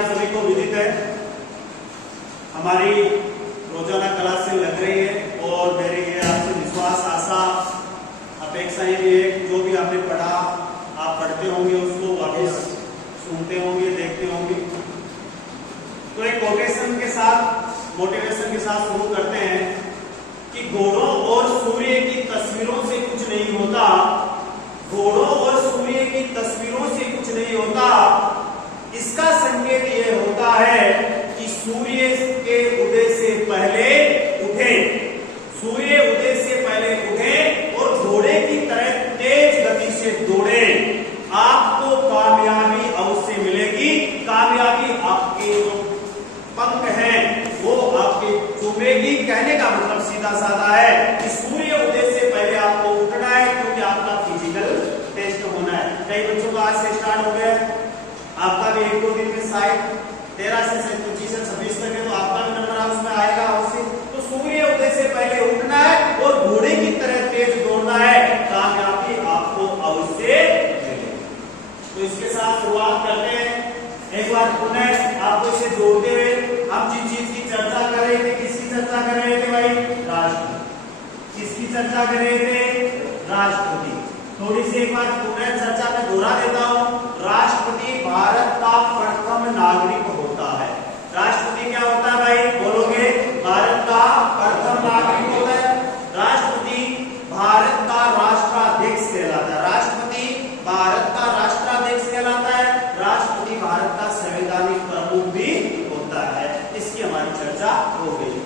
आप सभी को विदित है, हमारी रोजाना क्लासें लग रही है और मेरी ये आपसे विश्वास, आशा, अपेक्षाएं भी है कि जो भी आपने पढ़ा आप पढ़ते होंगे, उसको वापस सुनते होंगे, देखते होंगे। तो एक कोटेशन के साथ, मोटिवेशन के साथ शुरू करते हैं कि घोड़ों और सूर्य की तस्वीरों से कुछ नहीं होता, घोड़ों और सूर्य की तस्वीरों से कुछ नहीं होता। इसका संकेत ये होता है कि सूर्य के उदय से पहले उठे, सूर्य उदय से पहले उठे और घोड़े की तरह तेज गति से दौड़े। आपको कामयाबी अवश्य मिलेगी। कामयाबी आपके जो पंख हैं वो आपके चूमेगी। कहने का मतलब सीधा साधा है कि सूर्य उदय से पहले आपको उठना है, क्योंकि आपका फिजिकल टेस्ट होना है। कई बच्चों का आज से स्टार्ट हो गया, आपका भी 1-2 दिन में शायद 13 से 25 से 26 तक है, तो आपका भी नंबर उसमें आएगा अवश्य। तो सूर्य उदय से पहले उठना है और घोड़े की तरह तेज दौड़ना है, कामयाबी आपको अवश्य मिलेगी। तो इसके साथ शुरुआत करते हैं। एक बार पुनः आपको इसे जोड़ते हुए हम जिन चीज की चर्चा कर रहे थे, किसकी चर्चा कर रहे थे भाई? राष्ट्रपति। किसकी चर्चा कर रहे थे? राष्ट्रपति। थोड़ी सी एक बार पुनः चर्चा में दोहरा देता हूं। राष्ट्रपति भारत का प्रथम नागरिक होता है। राष्ट्रपति क्या होता है भाई? बोलोगे? भारत का प्रथम नागरिक होता है। राष्ट्रपति भारत का राष्ट्राध्यक्ष कहलाता है। राष्ट्रपति भारत का राष्ट्राध्यक्ष कहलाता है। राष्ट्रपति भारत का संवैधानिक प्रमुख भी होता है। इसकी हमारी चर्चा हो गई।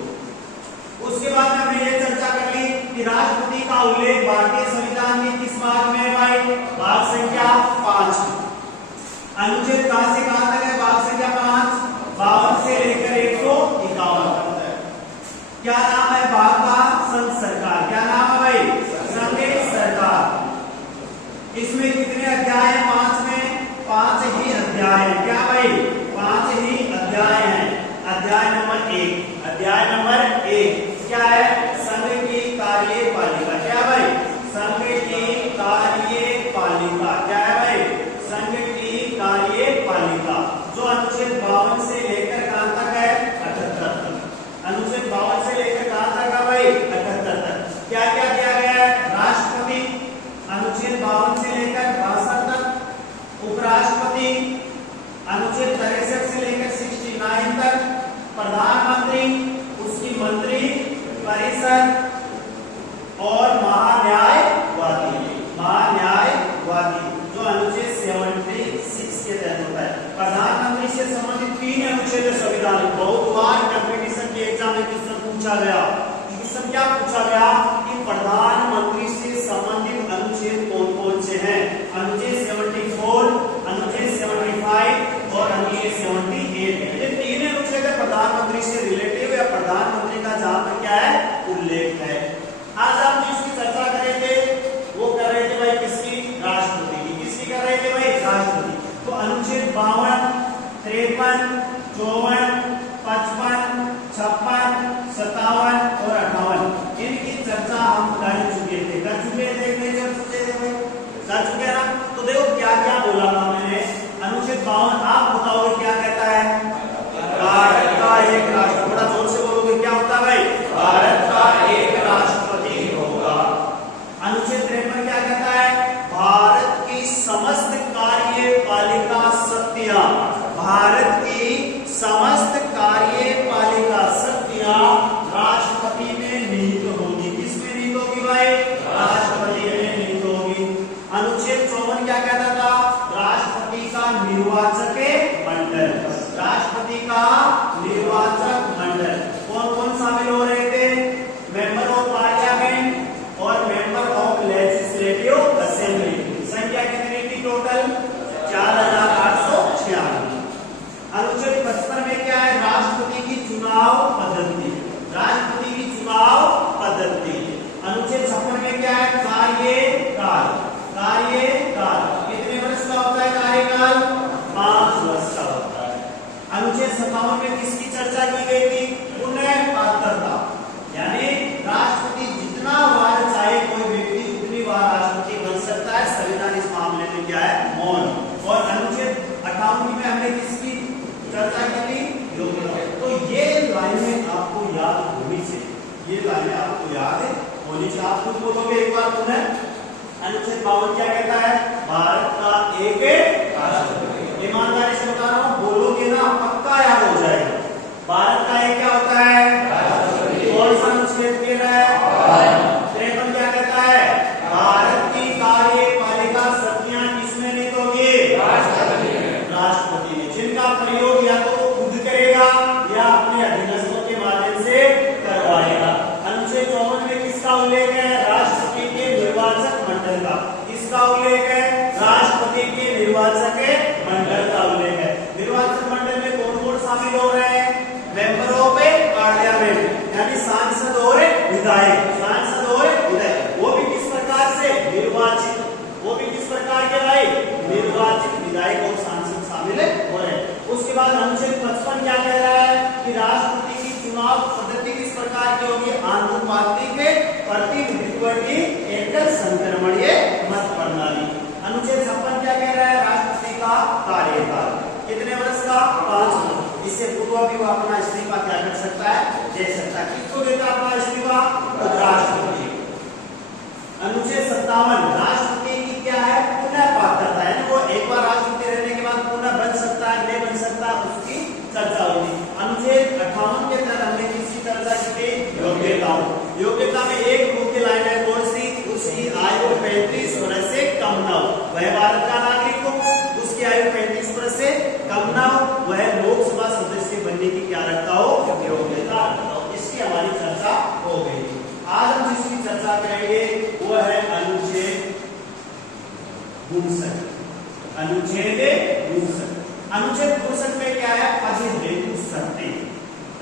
उसके बाद में हमने ये चर्चा कर ली कि राष्ट्रपति का उल्लेख भारतीय संविधान के किस भाग में है भाई? भाग संख्या 5। अनुच्छेद कहां से कहां तक है? भाग संख्या 5, 52 से लेकर 151 तक। क्या नाम है भाग का? संघ सरकार। क्या नाम है भाई? संघ सरकार। इसमें कितने अध्याय हैं? 5 में 5 ही अध्याय हैं। क्या भाई? 5 ही अध्याय हैं। अध्याय नंबर 1, अध्याय नंबर 1 क्या है? संघ की कार्यपालिका। क्या भाई? संघ की कार्यपालिका। क्या है भाई? संघ की कार्यपालिका, जो अनुच्छेद 52 से लेकर कहां तक है? 78 तक। अनुच्छेद 52 से लेकर कहां तक है भाई? 78 तक। क्या क्या किया गया है? राष्ट्रपति अनुच्छेद 52 से लेकर 62 तक, उपराष्ट्रपति अनुच्छेद 63 से लेकर 69 तक, प्रधानमंत्री, उसकी मंत्री परिषद और महान्यायवादी, महान्यायवादी जो अनुच्छेद 76 के तहत होता है। प्रधानमंत्री से संबंधित 3 अनुच्छेद संविधान। बहुत बार कंपटीशन के एग्जाम में क्वेश्चन पूछा गया। क्वेश्चन क्या पूछा गया कि प्रधानमंत्री से संबंधित अनुच्छेद कौन कौन से हैं? अनुच्छेद 74, अनुच्छेद 75 और अनुच्छेद 78। ये 3 अनुच्छेद प्रधानमंत्री से रिलेटिव या प्रधानमंत्री का जहां पर क्या है? उल्लेख है। आज हम जिसकी चर्चा कर रहे थे वो कर रहे थे भाई किसकी? राष्ट्रपति की। किसकी कर रहे थे भाई? राष्ट्रपति। तो अनुच्छेद 52, 53, 54, 55, 56, 57 और 58 इनकी चर्चा हम कर चुके थे। कर चुके ना? तो देखो क्या क्या बोला था मैंने। अनुच्छेद 52 आप बताओगे क्या कहता है? भारत का एक राष्ट्र, थोड़ा जोर से बोलोगे, क्या होता है भाई? भारत का एक राष्ट्रपति होगा। अनुच्छेद 53 क्या कहता है? भारत की समस्त कार्यपालिका शक्तियां, भारत की समस्त कार्यपालिका शक्तियां राष्ट्रपति में निहित होगी। किसमें निहित होगी भाई? राष्ट्रपति में निहित होगी। अनुच्छेद 54 क्या कहता था? राष्ट्रपति का निर्वाचक मंडल, राष्ट्रपति का निर्वाचक मंडल। कौन कौन शामिल हो रहे थे? मेंबर ऑफ पार्लियामेंट और मेंबर ऑफ लेजिस्लेटिव असेंबली। संख्या कितनी थी टोटल? 4896। अनुच्छेद 55 में क्या है? राष्ट्रपति की चुनाव पद्धति, राष्ट्रपति की चुनाव पद्धति। अनुच्छेद 56 में क्या है? कार्यकाल, कार्यकाल कितने वर्ष का होता है? कार्यकाल 5 वर्ष का होता है। अनुच्छेद 57 में ये लाइनें आपको याद है होनी चाहिए। आप खुद बोलोगे एक बार पुनः। अनुच्छेद 52 क्या कहता है? भारत का एक राष्ट्रपति। ईमानदारी से बता रहा हूं, बोलोगे ना पक्का याद हो जाएगा। भारत का एक क्या होता है? राष्ट्रपति। कौन सा अनुच्छेद कह रहा है? 53 क्या कहता है? भारत की कार्यपालिका शक्तियां किसमें निहित होगी? राष्ट्रपति में, जिनका प्रयोग या तो वो खुद करेगा या अपने अधीनस्थों के माध्यम से करवाएगा। अनुच्छेद 54 में किसका उल्लेख है? राष्ट्रपति के निर्वाचक मंडल का। किसका उल्लेख है? राष्ट्रपति के निर्वाचक मंडल का उल्लेख है। निर्वाचक मंडल में कौन कौन शामिल हो रहे हैं? मेंबर ऑफ पार्लियामेंट, यानी सांसद और विधायक। सांसद और विधायक वो भी किस प्रकार से? निर्वाचित। वो भी किस प्रकार के भाई? निर्वाचित विधायक और सांसद शामिल हो रहे हैं। उसके बाद अनुच्छेद 55 क्या कह रहा है कि राष्ट्रपति की चुनाव पद्धति किस प्रकार की होगी? आनुपातिक प्रतिनिधित्व की एकल संक्रमणीय मत प्रणाली। अनुच्छेद 56 क्या कह रहा है? राष्ट्रपति का कार्यकाल कितने वर्ष का? 5 वर्ष। इससे पूर्व भी वो अपना इस्तीफा क्या कर सकता है? दे सकता है। किसको देता है अपना इस्तीफा? राष्ट्रपति। अनुच्छेद 57 राष्ट्रपति की क्या है? पुनः पात्रता है। वो एक बार राष्ट्रपति रहने के बाद पुनः बन सकता है, नहीं बन सकता, उसकी चर्चा होगी। अनुच्छेद 58 के तहत हमने किसकी चर्चा की? योग्यताओं। योग्यता में एक मुख्य लाइन है, कौन सी? उसकी आयु 35 वर्ष से कम न हो, वह भारत का नागरिक हो। उसकी आयु 35 वर्ष से कम न हो, वह लोकसभा सदस्य बनने की क्या रखता हो? योग्यता रखता हो। इसकी हमारी चर्चा हो गई। आज हम जिसकी चर्चा करेंगे वो है अनुच्छेद 62। अनुच्छेद 62। अनुच्छेद 62 में क्या है? पद हेतु शर्तें।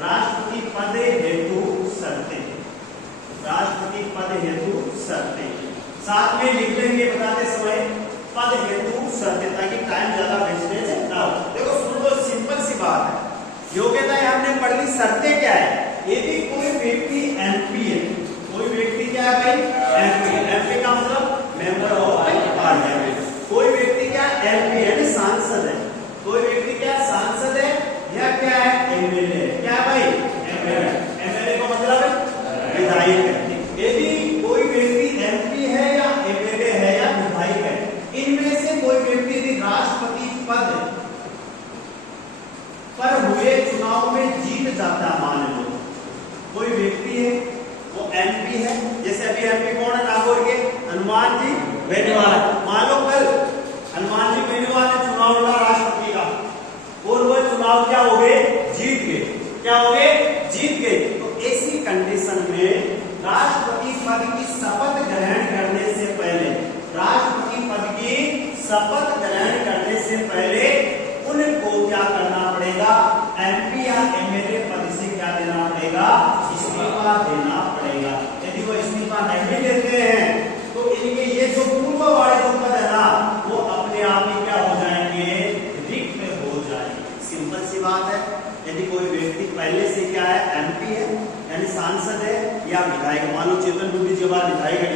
राष्ट्रपति पद हेतु शर्तें। राष्ट्रपति पद हेतु शर्तें साथ में लिख लेंगे बताते समय, पद हेतु शर्तें, ताकि टाइम ज्यादा वेस्टेज ना हो। देखो सुन लो, सिंपल सी बात है। योग्यता हमने पढ़ ली, शर्तें क्या है? यदि कोई व्यक्ति एमपी है, कोई व्यक्ति क्या है भाई? एमपी। एमपी का मतलब मेंबर ऑफ पार्लियामेंट। कोई व्यक्ति क्या? एमपी यानी सांसद है। कोई व्यक्ति क्या? सांसद है या क्या है? एमएलए। क्या भाई? एमएलए। एमएलए का मतलब विधायक है। यदि कोई व्यक्ति एमपी है या एमएलए है या विधायक है, इनमें से कोई व्यक्ति यदि राष्ट्रपति पद पर हुए चुनाव में जीत जाता, मान लो कोई व्यक्ति है वो एमपी है, जैसे अभी एमपी कौन है नागौर के? हनुमान जी बेनीवाल। मान लो कल हनुमान जी बेनीवाल ने चुनाव लड़ा राष्ट्रपति का और वो चुनाव क्या हो गए? जीत गए। क्या हो गए? जीत गए। तो ऐसी कंडीशन में राष्ट्रपति पद की शपथ ग्रहण करने से पहले, राष्ट्रपति पद की शपथ ग्रहण करने से पहले उनको क्या करना पड़ेगा? एमपी या एमएलए पद से क्या देना पड़ेगा? इस्तीफा देना पड़ेगा। यदि वो इस्तीफा नहीं देते हैं तो इनके ये जो पूर्व वाले जो पद है ना, वो अपने आप ही क्या हो जाएंगे? रिक्त हो जाएंगे। सिंपल सी बात है। यदि कोई व्यक्ति पहले से क्या है? एमपी है यानी सांसद है या विधायक। मान लो चेतन बुद्धि जी बार विधायक है,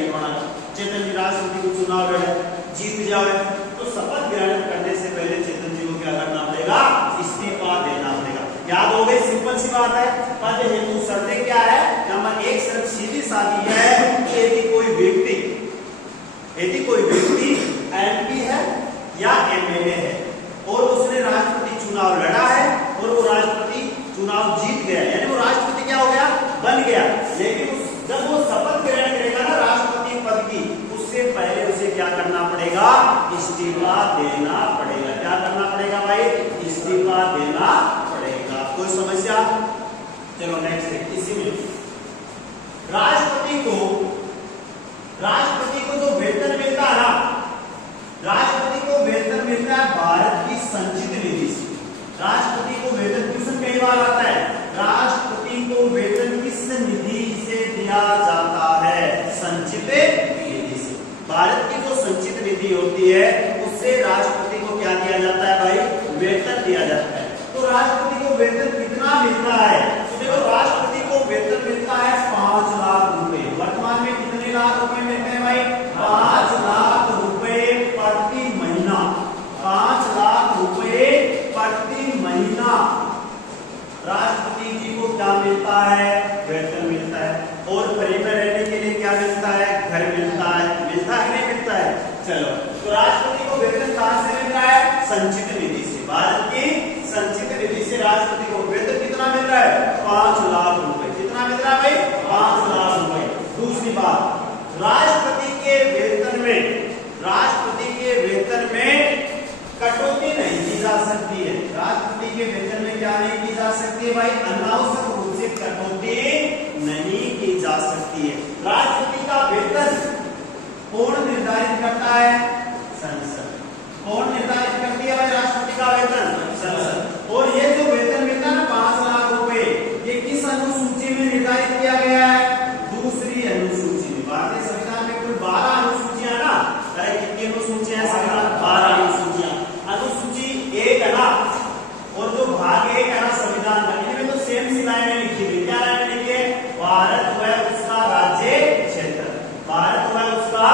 चेतन जी राष्ट्रपति को चुनाव लड़े, जीत जाए, तो शपथ ग्रहण करने से पहले चेतन जी को क्या करना पड़ेगा? इस्तीफा देना पड़ेगा। याद हो गई? सिंपल सी बात है। पद हेतु शर्तें क्या है? नंबर 1 शर्त सीधी सादी है कि यदि कोई व्यक्ति एमपी है या एमएलए है और उसने राष्ट्रपति चुनाव लड़ा है और वो राष्ट्रपति चुनाव जीत गया, यानी वो राष्ट्रपति क्या हो गया? बन गया। लेकिन जब वो शपथ ग्रहण करेगा ना राष्ट्रपति पद की, उससे पहले उसे क्या करना पड़ेगा? इस्तीफा देना पड़ेगा। क्या करना पड़ेगा भाई? इस्तीफा देना पड़ेगा। कोई समस्या? चलो नेक्स्ट देखिए। इसी में राष्ट्रपति को जो वेतन मिलता है ना, राष्ट्रपति को वेतन मिलता है भारत की संचित निधि से। राष्ट्रपति को वेतन किस कई बार आता है? राष्ट्रपति को वेतन किस निधि से दिया जाता है? संचित निधि से। भारत की जो संचित निधि होती है उससे राष्ट्रपति को क्या दिया जाता है भाई? वेतन दिया जाता है। तो राष्ट्रपति को वेतन कितना मिलता है? तो देखो राष्ट्रपति को वेतन मिलता है 5 लाख रुपए। वर्तमान में कितने लाख रुपए मिलते हैं भाई? 5 लाख रुपए प्रति महीना। 5 लाख रुपए प्रति महीना राष्ट्रपति जी को क्या मिलता है? वेतन मिलता है। चलो, तो राष्ट्रपति को वेतन कहां से मिल रहा है? संचित निधि से। भारत की संचित निधि से राष्ट्रपति को वेतन कितना मिल रहा है? 5 लाख रुपए। कितना मिल रहा है भाई? 5 लाख रुपए। दूसरी बात, राष्ट्रपति के वेतन में कटौती नहीं की जा सकती है। राष्ट्रपति के वेतन में क्या नहीं की जा सकती है भाई? अनावश्यक रूप से कटौती नहीं की जा सकती है। राष्ट्रपति का वेतन कौन निर्धारित करता है? संसद। कौन निर्धारित करती है भाई राष्ट्रपति का वेतन? संसद। और ये जो वेतन मिलता है ना 5 लाख रुपए, ये किस अनुसूची में निर्धारित किया गया है? दूसरी अनुसूची में। भारतीय संविधान में कुल 12 अनुसूचियां ना, कितनी अनुसूचियां हैं? संविधान 12 अनुसूचियां। अनुसूची 1 है ना, और जो भाग 1 है ना संविधान का, इनमें तो सेम सी लाइन में लिखी हुई। क्या लाइन में लिखी है? भारत व उसका राज्य क्षेत्र। भारत व उसका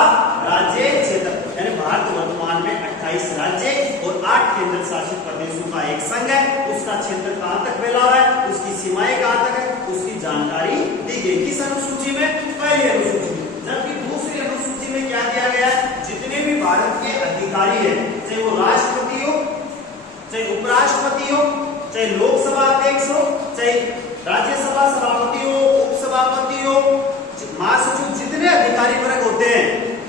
राज्य क्षेत्र, यानी भारत वर्तमान में 28 राज्य और 8 केंद्र शासित प्रदेशों का एक संघ है। उसका क्षेत्र कहां तक फैला हुआ है, उसकी सीमाएं कहां तक है, उसकी जानकारी दी गई। किस अनुसूची में? पहली अनुसूची में। जबकि दूसरी अनुसूची में क्या दिया गया है? जितने भी भारत के अधिकारी है, चाहे वो राष्ट्रपति हो, चाहे उपराष्ट्रपति हो, चाहे लोकसभा अध्यक्ष हो, चाहे राज्यसभा सभापति हो, उपसभापति हो, महासचिव, जितने अधिकारी वर्ग होते हैं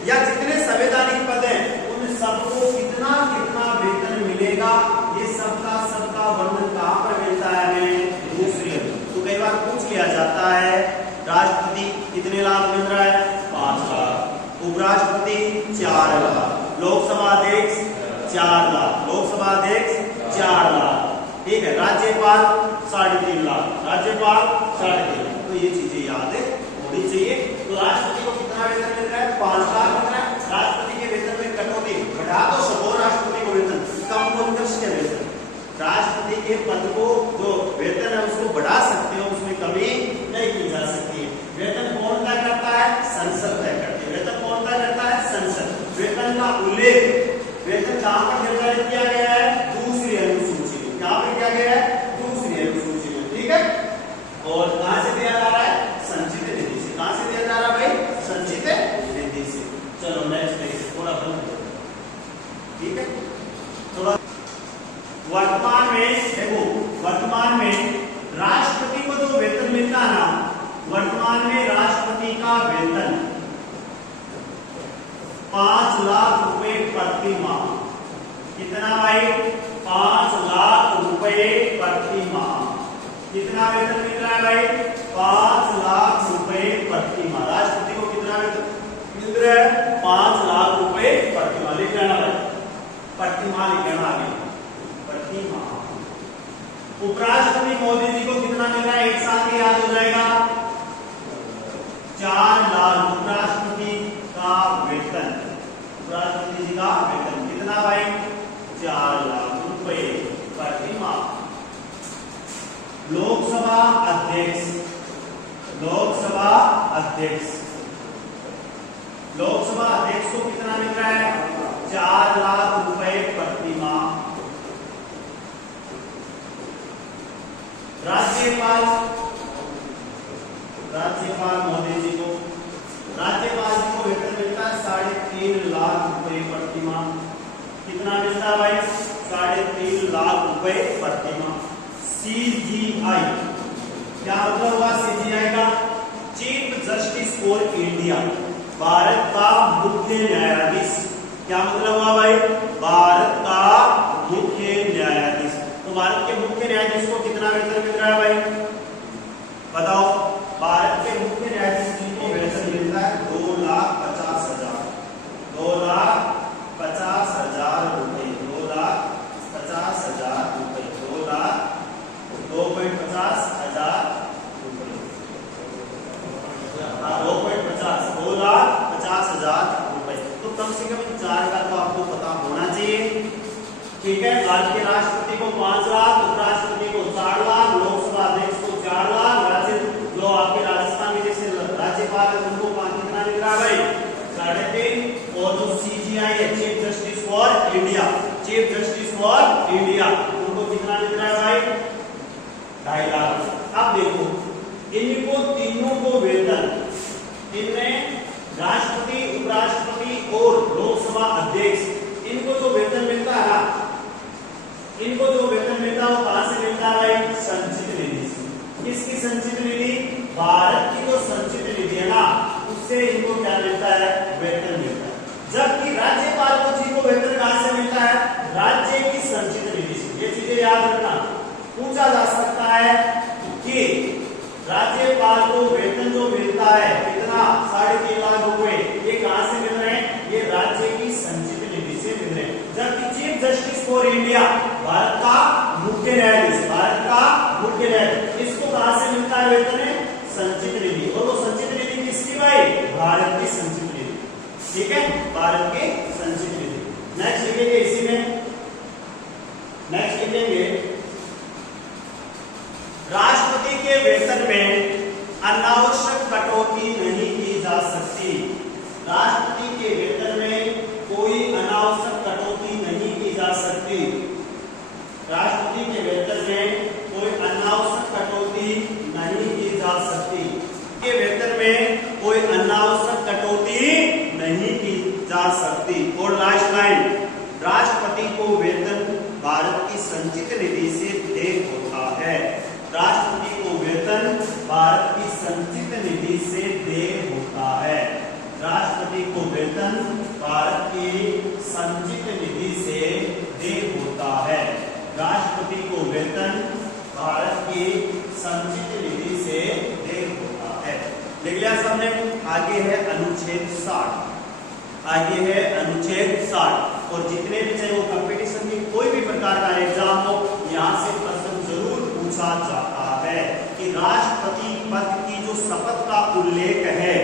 या जितने संवैधानिक पद हैं, उन सबको कितना कितना वेतन मिलेगा, ये सबका वर्णन कहां पर मिलता है? हमें दूसरी। तो कई बार पूछ लिया जाता है, राष्ट्रपति कितने लाख मिल रहा है? 5 लाख। उपराष्ट्रपति 4 लाख। लोकसभा अध्यक्ष 4 लाख। लोकसभा अध्यक्ष 4 लाख। ठीक है। राज्यपाल 3.5 लाख। राज्यपाल 3.5 लाख। तो ये चीजें याद होनी चाहिए। तो राष्ट्रपति को कितना वेतन मिल रहा है? 5 लाख मिल रहा है। राष्ट्रपति के वेतन में कटौती बढ़ा तो सको, राष्ट्रपति को वेतन कम कौन कर सकते? वेतन। राष्ट्रपति के पद को जो वेतन है उसको बढ़ा सकते हो, उसमें कमी नहीं की जा सकती है। वेतन कौन तय करता है? संसद तय करती है। वेतन कौन तय करता है? संसद। वेतन का उल्लेख वेतन कहां पर निर्धारित किया गया है? दूसरी अनुसूची में। कहां पर किया गया है? दूसरी अनुसूची में। ठीक है। और कहां से दिया जा रहा है? संचित निधि से। कहां से दिया जा रहा है भाई? संचित निधि से। चलो नेक्स्ट देखिए, थोड़ा बंद करो। ठीक है। थोड़ा वर्तमान में राष्ट्रपति को जो वेतन मिलता है ना, वर्तमान में राष्ट्रपति का वेतन 5 लाख रुपए प्रति माह। कितना भाई? 5 लाख रुपए प्रति माह। कितना वेतन मिल रहा है भाई? 5 लाख रुपए प्रति माह। राष्ट्रपति को कितना वेतन मिल रहा है? 5 लाख रुपए प्रति माह। लिख लेना भाई, प्रति माह लिख लेना आगे, प्रति माह। उपराष्ट्रपति मोदी जी को कितना मिल रहा है? एक साल में याद हो जाएगा, 4 लाख। उपराष्ट्रपति का वेतन, उपराष्ट्रपति जी का वेतन कितना भाई? 4 लाख रुपए प्रति माह। लोकसभा अध्यक्ष, लोकसभा अध्यक्ष को कितना मिल रहा है? 4 लाख रुपए प्रति माह। राज्यपाल मोदी जी को, राज्यपाल जी को वेतन मिलता है 3.5 लाख रुपए प्रति माह। कितना मिलता है भाई? 3.5 लाख रुपए प्रति माह। CGI क्या मतलब हुआ? CGI का chief justice for India, Bharat का मुख्य न्यायाधीश। क्या मतलब हुआ भाई? भारत का मुख्य न्यायाधीश। तो भारत के मुख्य न्यायाधीश को कितना वेतन मिल रहा है भाई? बताओ। भारत के मुख्य न्यायाधीश जी को वेतन मिलता है 2,50,000। 2,50,000 रुपए। 2,50,000 रुपए। 2,50,000 रुपए। 2,50,000 रुपए। तो कम से कम 4 का तो आपको पता होना चाहिए। ठीक है। आज के राष्ट्रपति को 5 लाख, उपराष्ट्रपति को 4 लाख, लोकसभा अध्यक्ष को 4 लाख, राज्य जो आपके राजस्थान में जैसे राज्यपाल है उनको कितना मिल रहा है भाई? 3.5। और जो CGI है, chief justice for India, chief justice for India, उनको कितना मिल रहा है भाई? 2.5 लाख। अब देखो, इनको तीनों को वेतन, इनमें राष्ट्रपति, उपराष्ट्रपति और लोकसभा अध्यक्ष, इनको जो वेतन मिलता है, इनको जो वेतन मिलता है वो कहां से मिलता है भाई? संचित निधि से। किसकी संचित निधि? भारत की जो संचित निधि है ना, उससे इनको क्या मिलता है? वेतन मिलता है। जबकि राज्यपाल को जी को वेतन कहां से मिलता है? राज्य की संचित निधि से। ये चीजें याद रखना। पूछा जा सकता है कि राज्यपाल को वेतन जो मिलता है कितना, 3.5 लाख रुपए, ये कहां से मिल रहे हैं? ये राज्य की संचित निधि से मिल रहे हैं। जबकि chief justice for India, Bharat का मुख्य न्यायाधीश, भारत का मुख्य न्यायाधीश, इसको कहां से मिलता है वेतन? संचित निधि। और वो संचित निधि किसकी भाई? भारत की संचित निधि। ठीक है, भारत की संचित निधि। नेक्स्ट लिखेंगे इसी में, नेक्स्ट लिखेंगे राष्ट्रपति के वेतन में अनावश्यक कटौती नहीं की जा सकती। राष्ट्रपति के वेतन में कोई अनावश्यक कटौती नहीं की जा सकती। राष्ट्रपति के वेतन में कोई अनावश्यक कटौती नहीं की जा सकती। के वेतन में कोई अनावश्यक कटौती नहीं की जा सकती। और लास्ट लाइन, राष्ट्रपति को वेतन भारत की संचित निधि से देय होता है। राष्ट्रपति को वेतन भारत की संचित निधि से देय होता है। राष्ट्रपति को वेतन भारत की संचित निधि से देय होता है। राष्ट्रपति को वेतन भारत की संचित निधि से देय होता है। लिख लिया सबने? आगे है अनुच्छेद 60। आगे है अनुच्छेद 60। और जितने भी चाहे वो कंपटीशन की कोई भी प्रकार का एग्जाम हो, यहाँ से प्रश्न जरूर पूछा जाता है कि राष्ट्रपति पद की जो शपथ का उल्लेख है,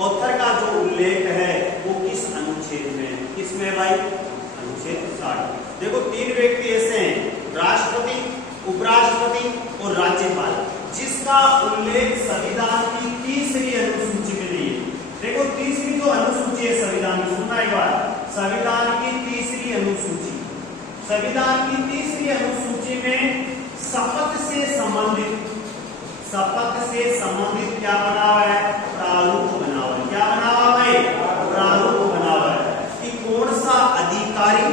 ऑथर का जो उल्लेख है, वो किस अनुच्छेद में? किसमें भाई? अनुच्छेद 60। देखो 3 व्यक्ति ऐसे हैं, राष्ट्रपति, उपराष्ट्रपति और राज्यपाल, जिसका उल्लेख संविधान की 3री अनुसूची में नहीं है। देखो 3री जो अनुसूची है संविधान की, सुनना एक बार, संविधान की 3री अनुसूची, संविधान की 3री अनुसूची में शपथ से संबंधित, शपथ से संबंधित क्या बना हुआ है? प्रारूप बना हुआ है। क्या बना हुआ है? प्रारूप बना हुआ है कि कौन सा अधिकारी,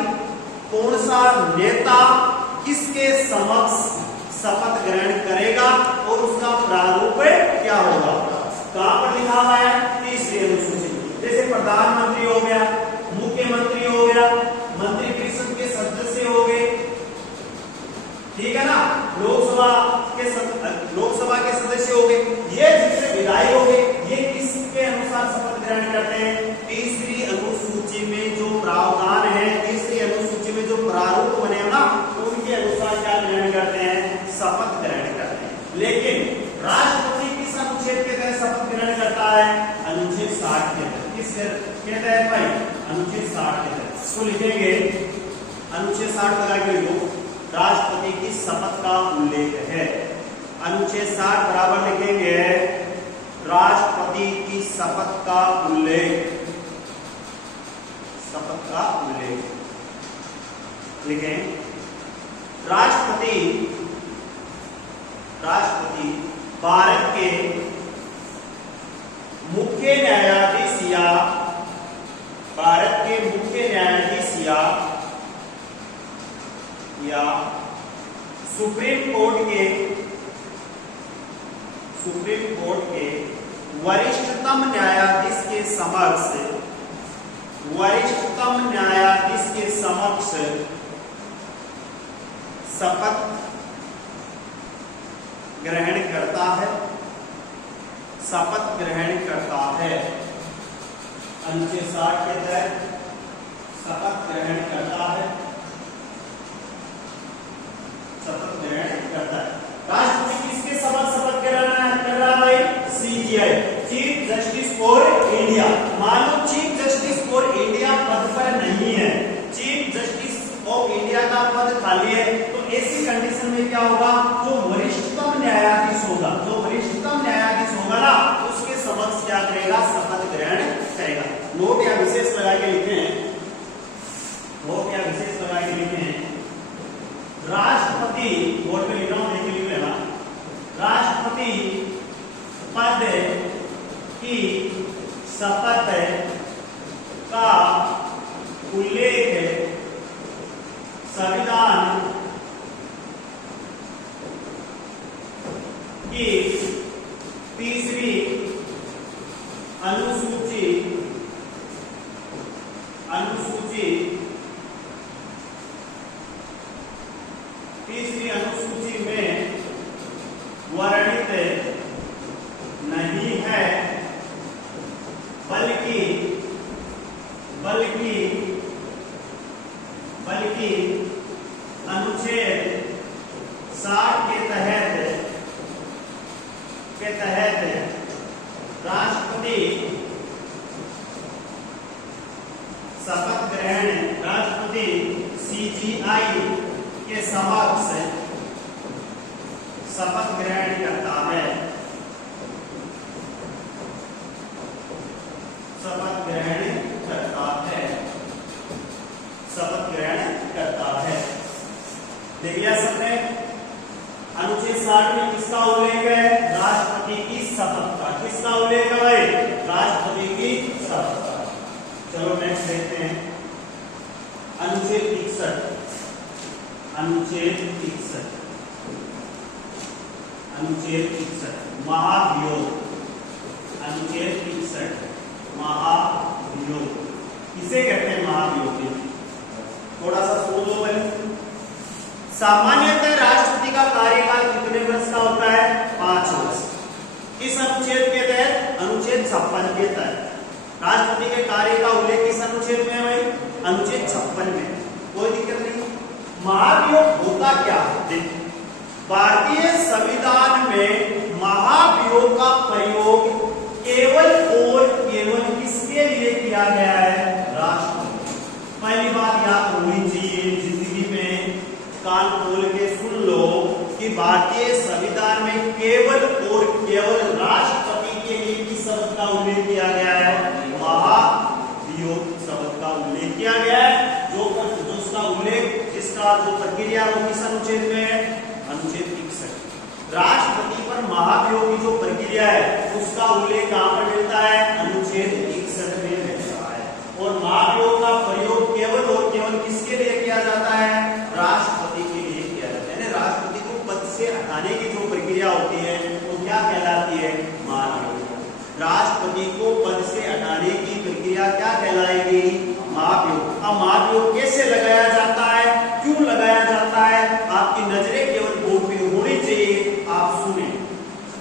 कौन सा नेता किसके समक्ष शपथ ग्रहण करेगा और उसका प्रारूप क्या होगा। कहां पर लिखा हुआ है? 3री अनुसूची। जैसे प्रधानमंत्री हो गया, मुख्यमंत्री हो गया, मंत्रिपरिषद के सदस्य हो गए, ठीक है ना, लोकसभा के सदस्य हो गए, ये जितने विधायक हो गए, ये किसके अनुसार शपथ ग्रहण करते हैं? 3री अनुसूची में जो प्रावधान है, 3री अनुसूची में जो प्रारूप बने हैं ना, उनके अनुसार क्या ग्रहण करते हैं? शपथ ग्रहण करते हैं। लेकिन राष्ट्रपति किस अनुच्छेद के तहत शपथ ग्रहण करता है? अनुच्छेद 60 के तहत। किस के तहत भाई? अनुच्छेद 60 के तहत। इसको लिखेंगे, अनुच्छेद 60 लगा के लिखो, राष्ट्रपति की शपथ का उल्लेख है। अनुच्छेद 60 बराबर लिखेंगे राष्ट्रपति की शपथ का उल्लेख, शपथ का उल्लेख लिखें। राष्ट्रपति भारत के मुख्य न्यायाधीश या भारत के मुख्य न्यायाधीश या सुप्रीम कोर्ट के वरिष्ठतम न्यायाधीश के समक्ष शपथ ग्रहण करता है, शपथ ग्रहण करता है। अनुच्छेद 60 के तहत शपथ ग्रहण करता है, शपथ ग्रहण करता है। राष्ट्रपति किसके समक्ष शपथ ग्रहण कर रहा है भाई? CJI, chief justice for India. मानो चीफ जस्टिस फॉर इंडिया पद पर नहीं है, चीफ जस्टिस ऑफ इंडिया का पद खाली है, तो ऐसी कंडीशन में क्या होगा? जो वरिष्ठतम न्यायाधीश होगा, जो वरिष्ठतम न्यायाधीश होगा ना, उसके समक्ष क्या करेगा? शपथ ग्रहण करेगा। नोट या विशेष लगा के लिखे हैं, नोट या विशेष लगा के लिखे हैं, राष्ट्रपति, बोर्ड में लिख रहा हूं, लिख लेना, राष्ट्रपति पद की शपथ संविधान की तीसरी अनुसूची में वर्णित नहीं है, बल्कि अनुच्छेद 60 के तहत राष्ट्रपति CGI के समक्ष शपथ ग्रहण करता है। देखिए सबने अनुच्छेद 60 में किसका उल्लेख है? राष्ट्रपति की शपथ का। किसका उल्लेख है भाई? राष्ट्रपति की शपथ का। चलो नेक्स्ट देखते हैं अनुच्छेद 61। महाभियोग। महाभियोग किसे कहते हैं? महाभियोग। थोड़ा सा सुन लो भाई। सामान्यतः राष्ट्रपति का कार्यकाल कितने वर्ष का होता है? 5 वर्ष। इस अनुच्छेद के तहत अनुच्छेद 56 के तहत राष्ट्रपति के कार्य का उल्लेख किस अनुच्छेद में है भाई? अनुच्छेद 56 में। कोई दिक्कत नहीं। महाभियोग होता क्या है? देखिए भारतीय संविधान में महाभियोग का प्रयोग केवल और केवल किसके लिए किया गया है? राष्ट्रपति। पहली बात याद होनी चाहिए जिंदगी में, कान खोल के सुन लो कि भारतीय संविधान में केवल और केवल राष्ट्रपति के लिए किस शब्द का उल्लेख किया गया है? महाभियोग शब्द का उल्लेख किया गया है। जिसका उल्लेख जिसका जो प्रक्रिया वो किस अनुच्छेद में है? अनुच्छेद 61। राष्ट्रपति पर महाभियोग की जो प्रक्रिया है उसका उल्लेख कहां पर मिलता है? अनुच्छेद 61 में मिलता है। और महाभियोग का प्रयोग केवल और केवल किसके लिए किया जाता है? राष्ट्रपति के लिए किया जाता है। राष्ट्रपति को पद से हटाने की जो प्रक्रिया होती है वो क्या कहलाती है? महाभियोग। राष्ट्रपति को पद से हटाने की प्रक्रिया क्या कहलाएगी? महाभियोग। अब महाभियोग कैसे लगाया जाता है, क्यों लगाया जाता है? आपकी नजरें केवल बोर्ड पे होनी चाहिए, आप सुने।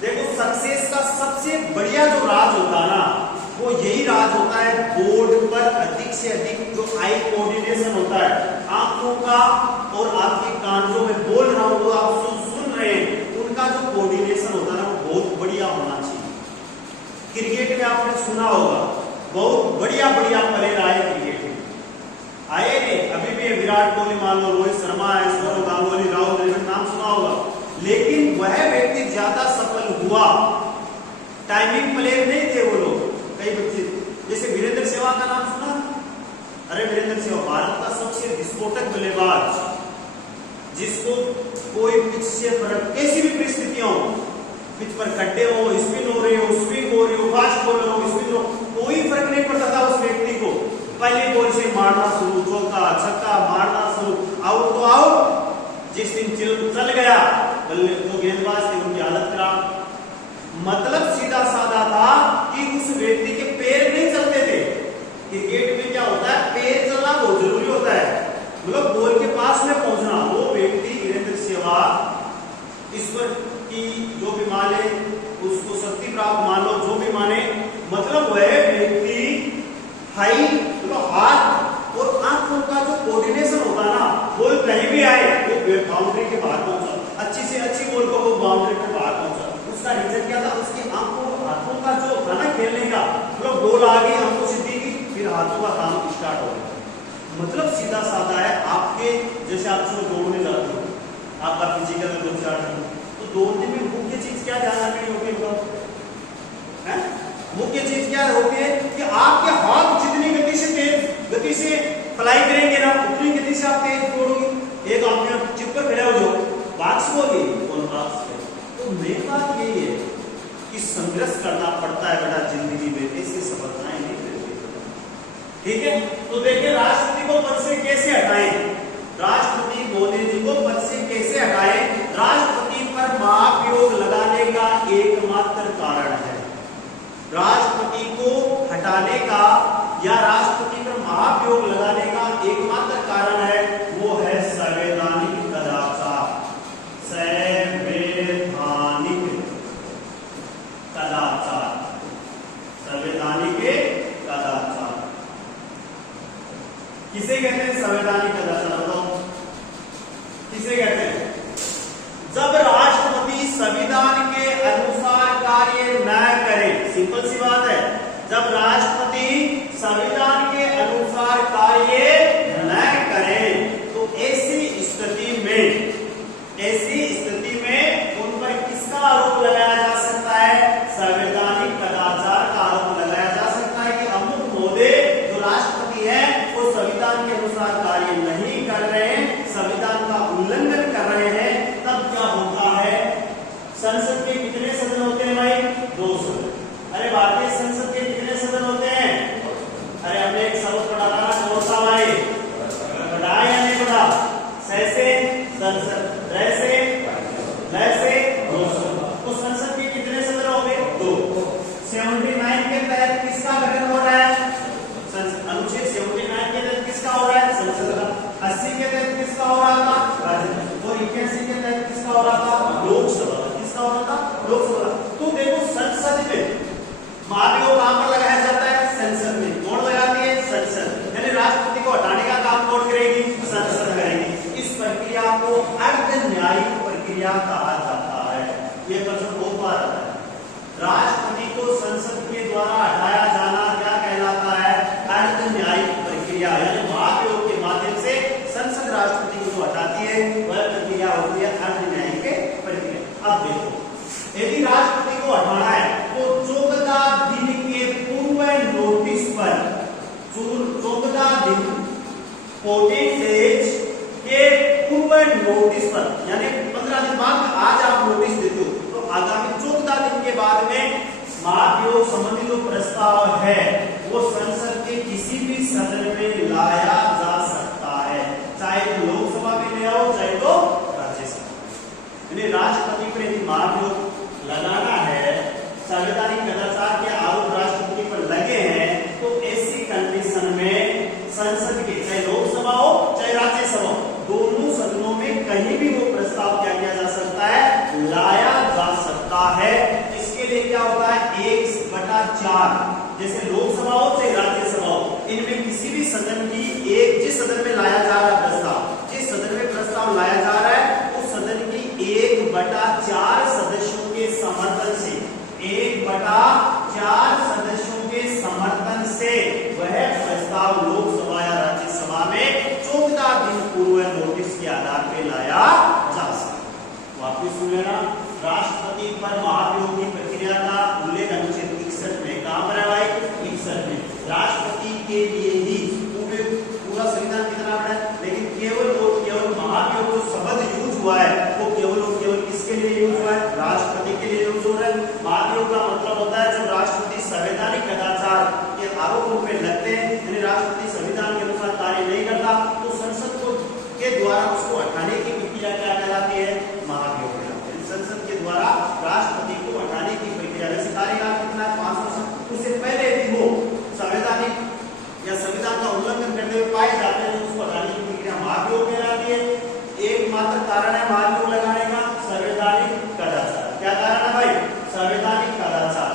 देखो सक्सेस का सबसे बढ़िया जो राज होता है ना, वो यही राज होता है बोर्ड पर अधिक से अधिक जो आई कोऑर्डिनेशन होता है आंखों का और आपके कान जो मैं बोल रहा हूं वो आप सुन रहे हैं, उनका जो कोऑर्डिनेशन होता है ना वो बहुत बढ़िया होना चाहिए। क्रिकेट में आपने सुना होगा बहुत बढ़िया प्लेयर आए क्रिकेट में, आए नहीं अभी भी विराट कोहली मान लो, रोहित शर्मा है, सौरव गांगुली, राहुल द्रविड़, नाम सुना होगा। लेकिन वह व्यक्ति ज्यादा सफल हुआ, टाइमिंग प्लेयर नहीं थे वो लोग। कई बच्चे जैसे वीरेंद्र सहवाग का नाम सुना? अरे वीरेंद्र सहवाग भारत का सबसे विस्फोटक बल्लेबाज, जिसको कोई पिच से फर्क, कैसी भी परिस्थितियां हो, पिच पर खड्डे हो, स्पिन हो रही हो, स्विंग हो रही हो, फास्ट बॉलर हो, स्पिन हो, कोई फर्क नहीं पड़ता था उस व्यक्ति को। पहले बॉल से मारना शुरू, चौका छक्का मारना शुरू, आउट तो आउट। जिस दिन चल गया बल्ले जो गेंदबाज थे उनकी हालत खराब। मतलब सीधा साधा था कि उस व्यक्ति के पैर नहीं चलते थे। क्रिकेट में क्या होता है? पैर चलना बहुत जरूरी होता है, मतलब बॉल के पास में पहुंचना। वो व्यक्ति वीरेंद्र सहवाग ईश्वर की जो भी माने उसको शक्ति प्राप्त मान लो, जो भी माने, मतलब वह व्यक्ति हाई मतलब हाथ और आंखों का जो कोऑर्डिनेशन होता है ना, बॉल कहीं भी आए वो बाउंड्री के बाहर पहुंचा, अच्छी से अच्छी बॉल को वो बाउंड्री के बाहर पहुंचा। उसका रीजन क्या था? उसकी आंखों हाथों का जो था ना खेलने का, मतलब बॉल आ गई, आंखों से दी गई, फिर हाथों का काम स्टार्ट हो गया। मतलब सीधा साधा है। आपके जैसे आप सुबह दौड़ने जाते हो, आपका फिजिकल ग्रोथ चार्ट है, तो दौड़ने में मुख्य चीज क्या ध्यान रखनी होगी? मुख्य चीज क्या होती है कि आपके हाथ जितनी गति से फ्लाई करेंगे ना, उतनी गति से आप तेज दौड़ोगे। एक आपने चिप पर खड़े हो जाओ, भाग होगी, कौन भाग सके? तो मेरी बात यही है कि संघर्ष करना पड़ता है बेटा जिंदगी में, ऐसी सफलताएं नहीं मिलती। ठीक है, तो देखिए राष्ट्रपति को पद से कैसे हटाएं? राष्ट्रपति सिंपल सी बात है, जब राष्ट्रपति संविधान के अनुसार कार्य न करें तो ऐसी स्थिति में उन पर किसका आरोप लगाया जा सकता है? संवैधानिक कदाचार का आरोप लगाया जा सकता है कि अमुक महोदय जो राष्ट्रपति है वो संविधान के अनुसार कार्य नहीं कर रहे हैं, संविधान का उल्लंघन कर रहे हैं। तब क्या होता है? संसद के कितने सदन होते हैं भाई? 2 सदन। अरे भारतीय संसद के कितने सदन होते हैं? अरे हमने एक सबक पढ़ा था ना, कौन सा भाई? पढ़ा या नहीं पढ़ा? सैसे संसद, रैसे वैसे 2 सदन। तो संसद के कितने सदन हो गए? 2। 79 के तहत किसका गठन हो रहा है? अनुच्छेद 79 के तहत किसका हो रहा है? संसद का। 80 के तहत किसका हो रहा था? राज्यसभा। और 81 के तहत किसका हो रहा था? लोकसभा। किसका हो रहा था? लोकसभा। तो देखो संसद में महाभियोग कहां पर लगाया जाता है? संसद में। कौन लगाती है? संसद। यानी राष्ट्रपति को हटाने का काम कौन करेगी? संसद करेगी। इस प्रक्रिया को अर्ध न्यायिक प्रक्रिया कहा जाता है। ये प्रश्न बहुत बार आता है। राष्ट्रपति को संसद के द्वारा हटाया जाना क्या कहलाता है? अर्ध न्यायिक प्रक्रिया। यानी महाभियोग के माध्यम से संसद राष्ट्रपति को जो हटाती है वह प्रक्रिया होती है अर्ध न्यायिक प्रक्रिया। अब देखो, यदि राष्ट्रपति को हटाना है तो 14 दिन के पूर्व नोटिस पर, 14 दिन 14 डेज के पूर्व नोटिस पर, यानी 15 दिन बाद आज आप नोटिस देते हो तो आगामी 14 दिन के बाद में महाभियोग संबंधी जो प्रस्ताव है वो संसद के किसी भी सदन में लाया जा सकता है, चाहे तो लोकसभा में ले आओ चाहे तो राज्यसभा। यानी राष्ट्रपति पर यदि महाभियोग लगाना है, संवैधानिक कदाचार के आरोप राष्ट्रपति पर लगे हैं, तो ऐसी कंडीशन में संसद के चाहे लोकसभा हो चाहे राज्यसभा हो, दोनों सदनों में कहीं भी वो प्रस्ताव क्या किया जा सकता है? लाया जा सकता है। इसके लिए क्या होता है? 1/4, जैसे लोकसभा हो चाहे राज्यसभा हो, इनमें किसी भी सदन की जिस सदन में लाया जा रहा है प्रस्ताव, जिस सदन में प्रस्ताव लाया जा रहा है उस सदन की 1/4 सदस्यों के समर्थन से, 1/4 सदस्यों के समर्थन से वह प्रस्ताव लोकसभा या राज्यसभा में 14 दिन पूर्व नोटिस के आधार पर लाया जा सकता है। वापिस सुन लेना, राष्ट्रपति पर महाभियोग की प्रक्रिया का उल्लेख अनुच्छेद 61 में। कहां पर है भाई? 61 में। राष्ट्रपति के लिए ही पूरा संविधान कितना बड़ा है, लेकिन केवल महाभियोग जो शब्द यूज हुआ है वो केवल किसके लिए यूज हुआ है? राष्ट्रपति के लिए यूज हो रहा है। महाभियोग का मतलब होता है जब राष्ट्रपति संवैधानिक कदाचार के आरोपों पे लगते हैं, यानी राष्ट्रपति संविधान के अनुसार कार्य नहीं करता, तो संसद के द्वारा उसको हटाने की प्रक्रिया क्या कहलाती है? महाभियोग कहलाती है। संसद के द्वारा राष्ट्रपति को हटाने की प्रक्रिया, वैसे कार्यकाल कितना है? 5 वर्ष। उससे पहले यदि वो संवैधानिक या संविधान का उल्लंघन करते हुए पाए जाते हैं तो उसको हटाने की प्रक्रिया महाभियोग कहलाती है। एकमात्र कारण है महाभियोग लगाने का संवैधानिक कदाचार। क्या कारण है भाई? संवैधानिक कदाचार।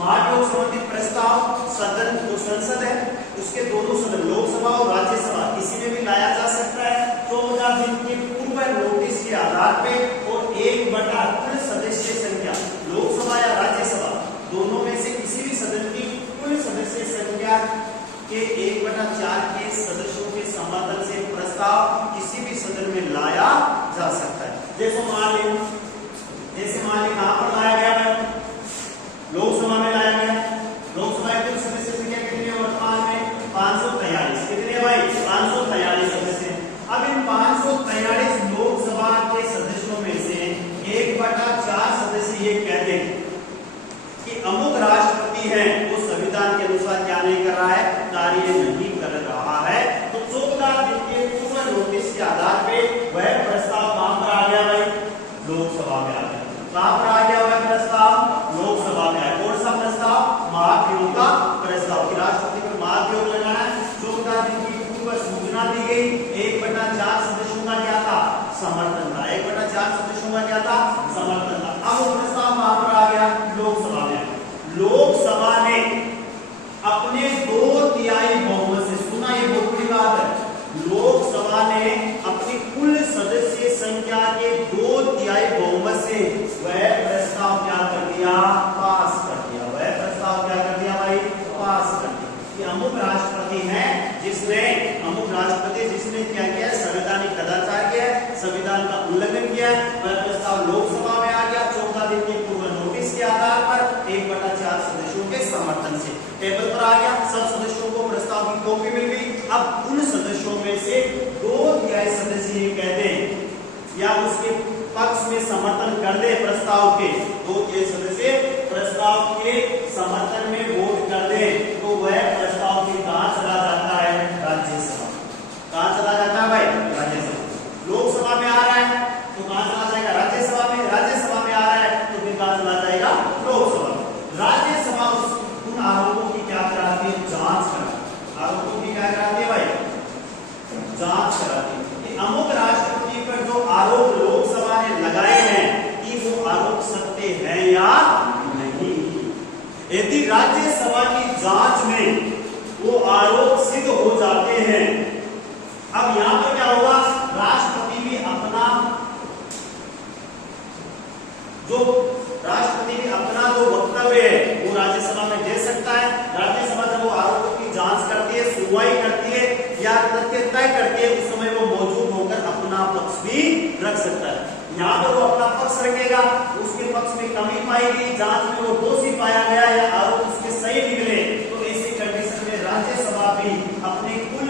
महाभियोग संबंधित प्रस्ताव सदन जो संसद है उसके दोनों सदन, लोकसभा और राज्यसभा, किसी में भी लाया जा सकता है 14 दिन के पूर्व नोटिस के आधार पे, और 1/कुल सदस्य संख्या, लोकसभा या राज्यसभा दोनों में से किसी भी सदन की कुल सदस्य संख्या के 1/4 के सदस्यों के समर्थन से प्रस्ताव किसी भी सदन में लाया जा सकता है। जैसे मान ली कहां पर लाया गया है? लोकसभा में लाया गया। लोकसभा की कुल सदस्य संख्या कितनी है वर्तमान में? 543। कितने भाई? 543 सदस्य। अब इन 543 लोकसभा के सदस्यों में से 1/4 सदस्य ये कहते हैं कि अमुक राष्ट्रपति है वो संविधान के अनुसार क्या नहीं कर रहा है? कार्य नहीं कर रहा है। तो 14 दिन के पूर्व नोटिस के आधार पे वह प्रस्ताव कहां पर आ गया भाई? लोकसभा में आ गया। कहां पर आ गया वह प्रस्ताव? लोकसभा में आया। कौन सा प्रस्ताव? महाभियोग का प्रस्ताव कि राष्ट्रपति पर महाभियोग लगाना है। 14 दिन की पूर्व सूचना दी गई। 1/4 सदस्यों का क्या था? समर्थन था। 1/4 सदस्यों का क्या था? समर्थन था। अब वो प्रस्ताव कहां पर आ गया? लोकसभा में। लोकसभा ने अपने 2/3 बहुमत से, सुना ये बहुत बड़ी बात है, लोकसभा ने अपनी कुल सदस्य संख्या के 2/3 बहुमत से वह प्रस्ताव क्या कर दिया? पास कर दिया। वह है वह प्रस्ताव लोकसभा में आ गया 14 दिन के पूर्व नोटिस के आधार पर 1/4 सदस्यों के समर्थन से टेबल पर आ गया। सब सदस्यों को प्रस्ताव की कॉपी मिल गई। अब उन सदस्यों में से 2/3 सदस्य ये कह दें या उसके पक्ष में समर्थन कर दे प्रस्ताव के, 2/3 सदस्य प्रस्ताव के समर्थन में वोट कर दे तो वह प्रस्ताव भी कहां चला जाता है? राज्यसभा। कहां चला जाता है भाई? राज्यसभा। लोकसभा में आ रहा है तो कहां चला जाएगा? राज्यसभा में। राज्यसभा में आ रहा है तो फिर कहां चला जाएगा? लोकसभा। राज्यसभा उन आरोपों की क्या कराती है? जांच कराती। आरोपों की क्या कराती है भाई? जांच कराती है। अमुक राष्ट्रपति पर जो आरोप लोकसभा ने लगाए हैं कि वो आरोप सत्य है या नहीं। यदि राज्यसभा की जांच में वो आरोप सिद्ध हो जाते हैं, अब यहां पर क्या होगा? राष्ट्रपति भी अपना जो वक्तव्य है वो राज्यसभा में दे सकता है। राज्यसभा जब वो आरोपों की जांच करती है, सुनवाई करती है या तथ्य तय करती है, उस समय वो मौजूद होकर अपना पक्ष भी रख सकता है। यहाँ पर वो अपना पक्ष रखेगा, उसके पक्ष में कमी पाई गई, जांच में वो दोषी पाया गया या आरोप उसके सही निकले, तो ऐसी कंडीशन में राज्यसभा भी अपने कुल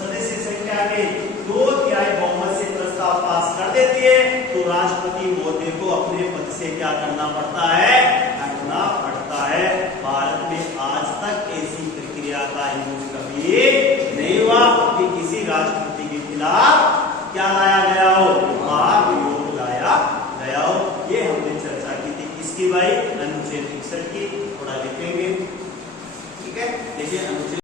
सदस्य संख्या के 2/3 बहुमत से प्रस्ताव पास कर देती है। तो राष्ट्रपति महोदय को अपने पद से क्या करना पड़ता है? हटना पड़ता है। भारत में आज तक ऐसी प्रक्रिया का यूज कभी नहीं हुआ कि किसी राष्ट्रपति के खिलाफ क्या लाया गया हो? महाभियोग लाया गया हो। ये हमने चर्चा की थी किसकी भाई? अनुच्छेद 61 की। थोड़ा लिखेंगे, ठीक है? देखिए अनुच्छेद